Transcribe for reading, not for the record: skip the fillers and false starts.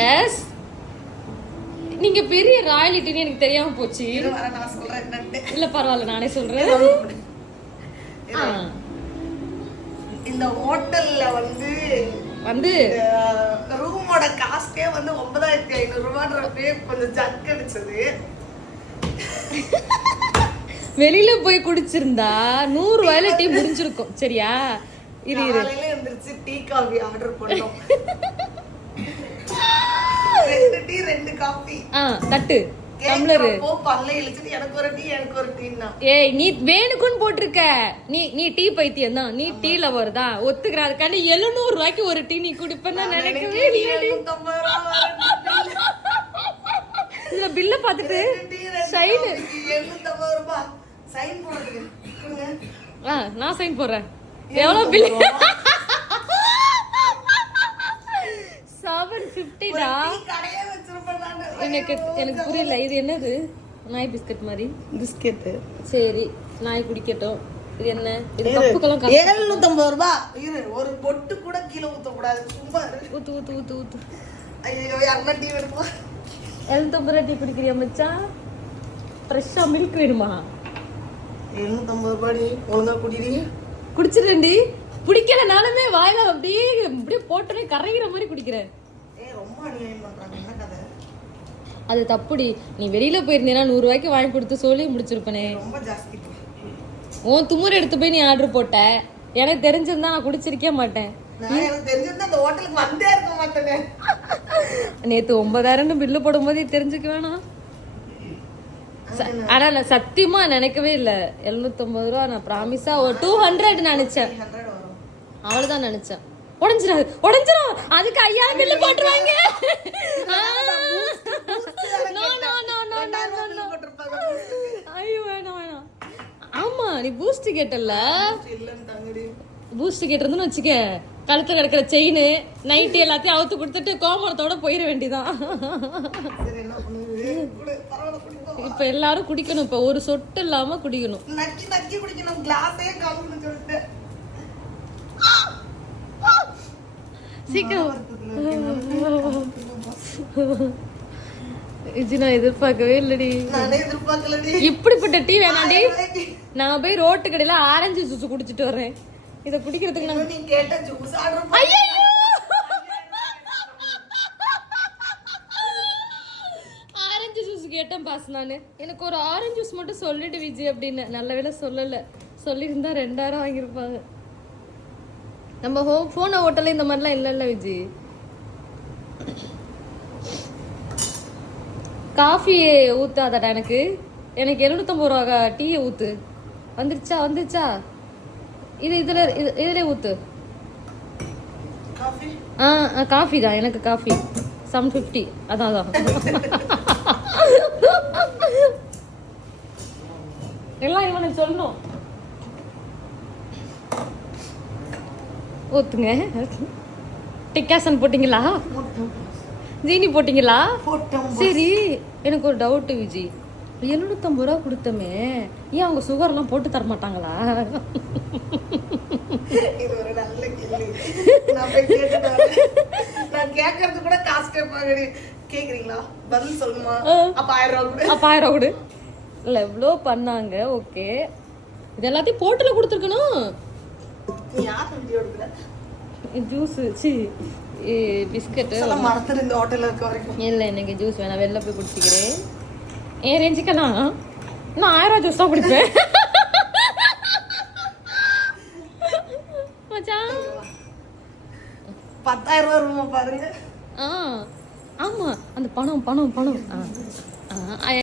S, நீங்க பெரிய ராயலிட்டின்னு எனக்கு தெரியாம போச்சு. இல்ல பரவாயில்ல, நானே சொல்றேன். இந்த ஹோட்டல்ல வந்து ரூமோட காஸ்டே 9500 ரூபான்றப்பே கொஞ்சம் ஜக் அடிச்சது. வெளியில போய் குடிச்சிருந்தா 100 ரூபாயில டீ முடிஞ்சிருக்கும். சரியா? காலையில எந்திரிச்சு டீ காஃபி ஆர்டர் பண்ணோம். 2 டீ 2 காஃபி. தட்டு டம்ளர் பல்ல இழுச்சிட்டு எனக்கு ஒரு டீன்னா. ஏய், நீ வேணுக்குன்னு போட்டிருக்க. நீ டீ பைத்தியம் தான், நீ டீ லவர் தான், ஒத்துக்கிற. அதுக்காண்டி 700 ரூபாய்க்கு ஒரு டீ நீ குடிப்பேன்னு நினைக்கவே இல்லையடி. இதுல பில்ல பாத்துட்டு சைன் 750 ரூபாய் சைன் போடுங்க. நான் சைன் போடுறேன். எவ்வளவு பில்? 750 டா. எனக்கு புரியல, இது என்னது? நாய் பிஸ்கட் மாதிரி பிஸ்கட். சரி, நாய் குடிக்கட்டும். இது என்ன? இது கப்புக்கெல்லாம் 750 ரூபாய். ஒரு பொட்டு கூட கீழே ஊத்த கூடாது. சும்மா ஊத்து ஊத்து ஊத்து ஊத்து. ஐயோ, யாரா டீ வேணுமா? 750 ரூபாய் டீ குடிக்கிறியா மச்சான்? ஃப்ரெஷ்ஷா மில்க் வேணுமா? 750 ரூபாய் ஒழுங்கா குடிடி. குடிச்சிருண்டி. பிடிக்கலனாலுமே வாயில அப்படியே போட்டோன்னே கரைகிற மாதிரி குடிக்கிறேன். ரொம்ப அநியாயம் பண்றாங்க. என்ன கதை? அது தப்புடி. நீ வெளியில போயிருந்தேன்னா 100 ரூபாய்க்கு வாங்கி கொடுத்து சொல்லி முடிச்சிருப்பனே. ரொம்ப ஜாஸ்தி. உன் துமுறை எடுத்து போய் நீ ஆர்டர் போட்ட. எனக்கு தெரிஞ்சிருந்தா நான் குடிச்சிருக்கே மாட்டேன். எனக்கு தெரிஞ்சிருந்தா அந்த ஹோட்டலுக்கு வந்தே இருக்க மாட்டேனே. நேத்து 9000 பில்லு போடும்போது தெரிஞ்சுக்க வேணாம். ஆனா நான் சத்தியமா நினைக்கவே இல்ல 750 ரூபா. நான் ப்ராமிஸா ஒரு 200 நினைச்சேன். அவ்வளவுதான் நினைச்சேன். உடஞ்சிரும். அதுக்கு 5000 பில்லு போட்டுருவாங்க. ஐயோ, வேணாம் வேணாம். ஆமா, நீ பூஸ்ட் கேட்டல. பூஸ்ட் கேட்டிருந்தோன்னு வச்சுக்க, கழுத்துல கிடக்கிற செயின் நைட்டு எல்லாத்தையும் அவுத்து கொடுத்துட்டு கோமரத்தோட போயிட வேண்டியதான். இப்ப எல்லாரும் குடிக்கணும். இப்ப ஒரு சொட்டு இல்லாம குடிக்கணும். சீக்கிரம். இது நான் எதிர்பார்க்கவே இல்லடி. இப்படிப்பட்ட டீ வேணாண்டி. நான் போய் ரோட்டு கடையில ஆரஞ்சு ஜூஸ் குடிச்சிட்டு வர்றேன். இத குடிக்கிறதுக்கு நான் நீ கேட்ட ஜூஸ் ஆர்டர் பண்ண. ஐயோ, ஆரஞ்சு ஜூஸ் கேட்டேன் பாஸ் நானு. எனக்கு ஒரு ஆரஞ்சு ஜூஸ் மட்டும் சொல்லிட்டு விஜய் அப்படின்னு. நல்ல வேளை சொல்லல. சொல்லியிருந்தா 2000 வாங்கியிருப்பாங்க. நம்ம போன ஹோட்டல்ல இந்த மாதிரிலாம் இல்ல விஜய். காஃபி ஊத்தாதடா. எனக்கு 750 ரூபா டீயை ஊத்து. வந்துருச்சா? இதுல ஊத்து. காஃபி தான் எனக்கு. காஃபி 750. அதான் எல்லாம் இவனுக்கு சொல்லணும். ஊத்துங்க. டிக்காசன் போட்டீங்களா? ஜீனி போட்டீங்களா? சரி, எனக்கு ஒரு டவுட் விஜி. 750 ரூபா கொடுத்தமே, ஏன் அவங்க சுகர்லாம் போட்டு தர மாட்டாங்களா? இது ஒரு நல்ல கேள்வி. நான் கேட்கறது கூட காசு கேட்பாங்க. கேக்குறீங்களா? பதில் சொல்லுமா? அப்ப 1000 ரூபா கொடு. இல்ல எவ்வளோ பண்ணாங்க. ஓகே, இது எல்லாத்தையும் போட்டுல கொடுத்துருக்கணும். ஜூஸ் பிஸ்கட் மறந்துரு. ஹோட்டல்ல இருக்க வரைக்கும் இல்ல, எனக்கு ஜூஸ் வேணாம். வெளில போய் குடிச்சிக்கிறேன். ஏன் ரேஞ்சுக்கலாம் நான் 1000 ஜூஸ் தான் குடிப்பேன். மச்சான் 10,000 ரூபா ரூமா பாருங்க. ஆமா, அந்த பணம்